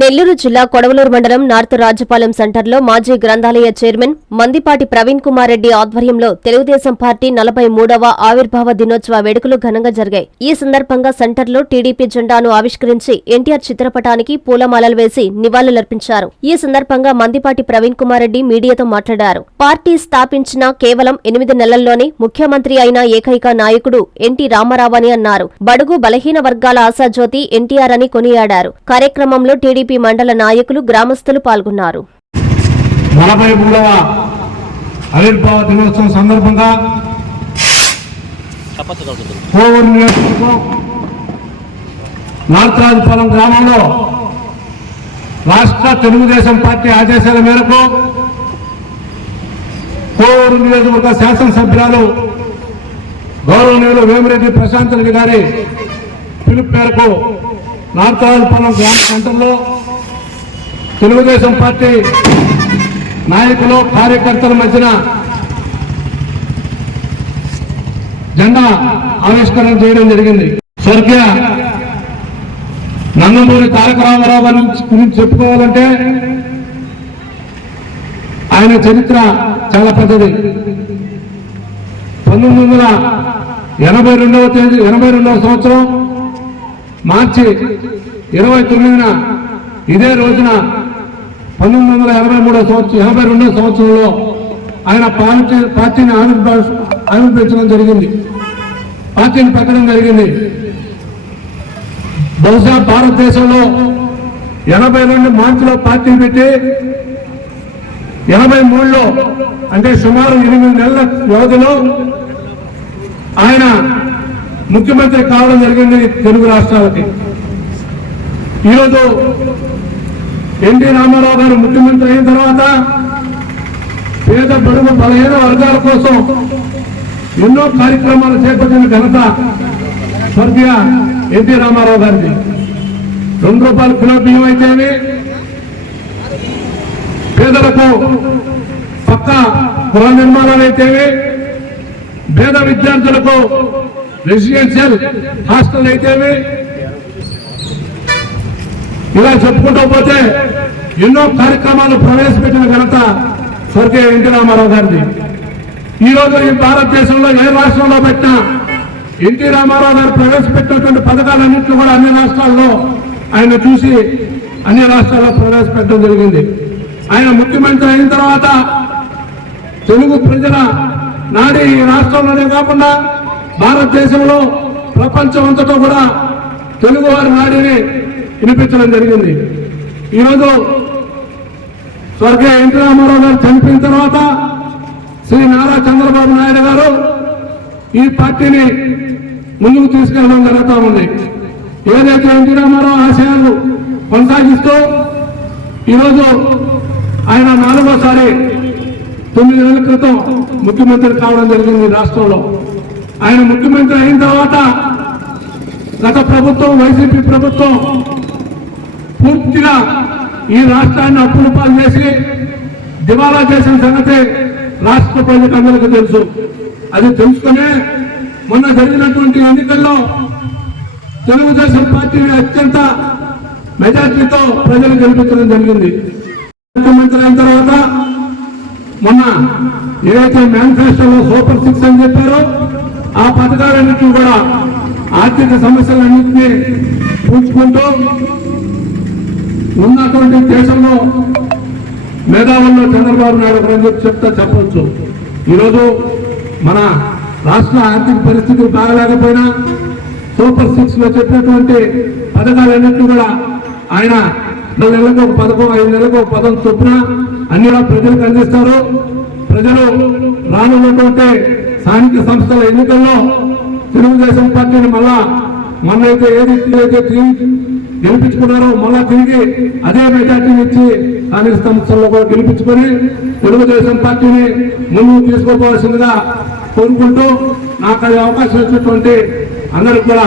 నెల్లూరు జిల్లా కొడవలూరు మండలం నార్త్ రాజపాలెం సెంటర్లో మాజీ గ్రంథాలయ చైర్మన్ మందిపాటి ప్రవీణ్ కుమార్ రెడ్డి ఆధ్వర్యంలో తెలుగుదేశం పార్టీ నలభై మూడవ ఆవిర్భావ దినోత్సవ వేడుకలు ఘనంగా జరిగాయి. ఈ సందర్భంగా సెంటర్లో టీడీపీ జెండాను ఆవిష్కరించి ఎన్టీఆర్ చిత్రపటానికి పూలమాలలు వేసి నివాళులర్పించారు. ఈ సందర్భంగా మందిపాటి ప్రవీణ్ కుమార్ రెడ్డి మీడియాతో మాట్లాడారు. పార్టీ స్థాపించిన కేవలం ఎనిమిది నెలల్లోనే ముఖ్యమంత్రి అయిన ఏకైక నాయకుడు ఎన్టీ రామారావు అని అన్నారు. బడుగు బలహీన వర్గాల ఆశాజ్యోతి ఎన్టీఆర్ అని కొనియాడారు. కార్యక్రమంలో టీడీపీ టీడీపీ మండల నాయకులు గ్రామస్తులు పాల్గొన్నారు. నలభై మూడవ ఆవిర్భావ దినోత్సవం సందర్భంగా కోవూరు నియోజకవర్గం నార్తరాజపాలెం గ్రామంలో రాష్ట్ర తెలుగుదేశం పార్టీ ఆదేశాల మేరకు కోవూరు నియోజకవర్గ శాసనసభ్యురాలు గౌరవనీయులు వేమిరెడ్డి ప్రశాంత్ రెడ్డి గారి పిలుపు మేరకు నార్తరాజపాలెం గ్రామ సెంటర్లో తెలుగుదేశం పార్టీ నాయకులు కార్యకర్తల మధ్యన జెండా ఆవిష్కరణ చేయడం జరిగింది. స్వర్గీయ నందమూరి తారక రామారావు గారి గురించి చెప్పుకోవాలంటే ఆయన చరిత్ర చాలా పెద్దది. పంతొమ్మిది వందల ఎనభై రెండవ తేదీ ఎనభై రెండవ సంవత్సరం మార్చి ఇరవై తొమ్మిదిన ఇదే రోజున పంతొమ్మిది వందల ఎనభై మూడో సంవత్సరం ఎనభై రెండో సంవత్సరంలో ఆయన పార్టీ పార్టీని ఆవిర్భావ ఆవిర్భవించడం జరిగింది. పార్టీని పెట్టడం జరిగింది. బహుశా భారతదేశంలో ఎనభై రెండు మార్చిలో పార్టీ పెట్టి ఎనభై మూడులో అంటే సుమారు ఎనిమిది నెలల వ్యవధిలో ఆయన ముఖ్యమంత్రి కావడం జరిగింది తెలుగు రాష్ట్రాలకి. ఈరోజు ఎన్టీ రామారావు గారు ముఖ్యమంత్రి అయిన తర్వాత పేద బడుగు బలహీన వర్గాల కోసం ఎన్నో కార్యక్రమాలు చేపట్టిన ఘనత స్వర్గీయ ఎన్టీ రామారావు గారిది. రెండు రూపాయల కిలో బియ్యం అయితేనే పేదలకు పక్క గృహ నిర్మాణాలు అయితేనే పేద విద్యార్థులకు రెసిడెన్షియల్ హాస్టల్ అయితేనే ఇలా చెప్పుకుంటూ పోతే ఎన్నో కార్యక్రమాలు ప్రవేశపెట్టిన ఘనత స్వర్గీయ ఎన్టీ రామారావు గారిది. ఈ రోజు ఈ భారతదేశంలో ఏ రాష్ట్రంలో పెట్టినా ఎన్టీ రామారావు గారు ప్రవేశపెట్టినటువంటి పథకాలన్నింటినీ కూడా అన్ని రాష్ట్రాల్లో ఆయన చూసి అన్ని రాష్ట్రాల్లో ప్రవేశపెట్టడం జరిగింది. ఆయన ముఖ్యమంత్రి అయిన తర్వాత తెలుగు ప్రజల నాడి ఈ రాష్ట్రంలోనే కాకుండా భారతదేశంలో ప్రపంచం అంతటా కూడా తెలుగు వారి నాడిని వినిపించడం జరిగింది. ఈరోజు స్వర్గీయ ఎన్టీ రామారావు గారు చనిపోయిన తర్వాత శ్రీ నారా చంద్రబాబు నాయుడు గారు ఈ పార్టీని ముందుకు తీసుకెళ్ళడం జరుగుతూ ఉంది. ఏదైతే ఎన్టీ రామారావు ఆశయాలు కొనసాగిస్తూ ఈరోజు ఆయన నాలుగోసారి తొమ్మిది నెలల క్రితం ముఖ్యమంత్రి కావడం జరిగింది రాష్ట్రంలో. ఆయన ముఖ్యమంత్రి అయిన తర్వాత గత ప్రభుత్వం వైసీపీ ప్రభుత్వం పూర్తిగా ఈ రాష్ట్రాన్ని అప్పులు పాలు చేసి దివాలా చేసిన సంగతి రాష్ట్ర ప్రజలకు అందరికీ తెలుసు. అది తెలుసుకునే మొన్న జరిగినటువంటి ఎన్నికల్లో తెలుగుదేశం పార్టీని అత్యంత మెజార్టీతో ప్రజలు గెలిపించడం జరిగింది. ముఖ్యమంత్రి అయిన తర్వాత మొన్న ఏదైతే మేనిఫెస్టోలో సూపర్ సిక్స్ అని చెప్పారో ఆ పథకాలన్నింటినీ కూడా ఆర్థిక సమస్యలన్నింటినీ పూడ్చుకుంటూ ఉన్నటువంటి దేశంలో మేధావుల్లో చంద్రబాబు నాయుడు ఒకరు అని చెప్పి చెప్తా చెప్పవచ్చు ఈరోజు మన రాష్ట్ర ఆర్థిక పరిస్థితులు బాగలేకపోయినా సూపర్ సిక్స్లో చెప్పినటువంటి పథకాలన్నింటినీ కూడా ఆయన నాలుగు నెలలకు ఒక పథకం ఐదు నెలలకు ఒక పదం చొప్పున అన్ని ప్రజలకు అందిస్తారు. ప్రజలు రానున్నటువంటి స్థానిక సంస్థల ఎన్నికల్లో తెలుగుదేశం పార్టీని మళ్ళా మొన్నైతే ఏది అయితే గెలిపించుకున్నారో. మళ్ళా తిరిగి అదే మెజార్టీని ఇచ్చి స్థానిక సంస్థల్లో కూడా గెలిపించుకొని తెలుగుదేశం పార్టీని ముందుకు తీసుకోపోవాల్సిందిగా కోరుకుంటూ నాకు అది అవకాశం ఇచ్చినటువంటి అందరికి కూడా